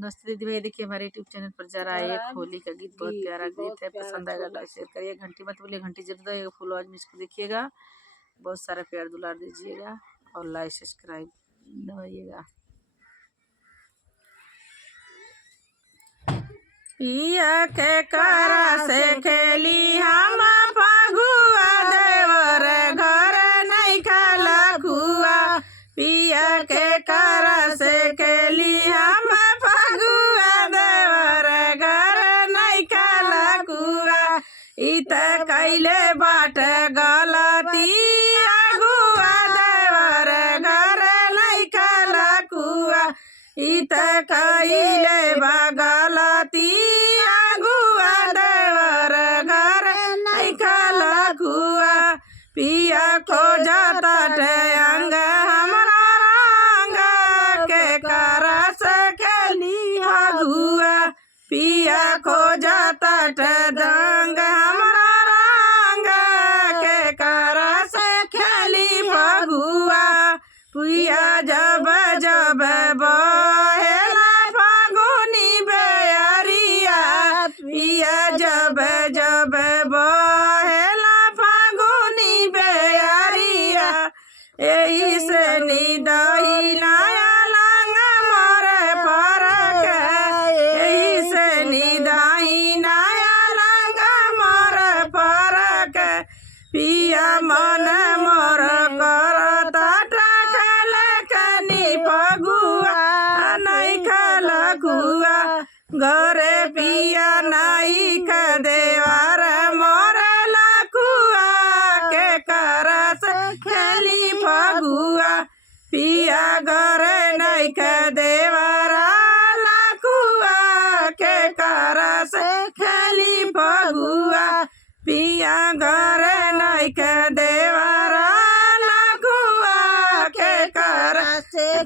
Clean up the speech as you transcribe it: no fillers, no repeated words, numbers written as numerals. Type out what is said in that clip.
नमस्ते दीदी भैया, देखिए हमारे यूट्यूब चैनल पर जा रहा है एक होली का गीत, बहुत प्यारा गीत है। पसंद आएगा लाइक शेयर करिए, घंटी मत बोलिए, घंटी जरूर दबाइएगा, फुल आवाज में इसको देखिएगा, बहुत सारा प्यार दुलार दीजिएगा और लाइक सब्सक्राइब दबाइएगा। पिया के करा से खेली हम फगुआ, देवर घर नहीं खाला खुआ। पिया के करा से खेली हम फगुआ, देवर घर नहीं खाला खुआ। इत कैले बाट गलती अगुआ, देवर घर नहीं खाला खुआ। इत कैले गलती अगुआ, देवर घर नहीं खाला खुआ। पिया खोजता अंग हमरा रंग के करा से खेली फगुआ। पिया खोजता दंग हमरा रंग के करा से खेली फगुआ। पिया जब जब बहेला फागुनी बेअरिया, पिया जब जब बहेला फागुनी बेअरिया। एही से निदही नया लंग मोरे परक, एही से निदही नया लंग मोरे परक। पिया मन मोर करता फगुआ नहीं खाला खुआ। घरे पिया नहीं ख देवार मोरे लखुआ, के करा से खेली फगुआ। पिया घरे नहीं ख देवारा लखुआ, के करा से खेली फगुआ। पिया घरे नहीं ख देवारा लखुआ, के करा से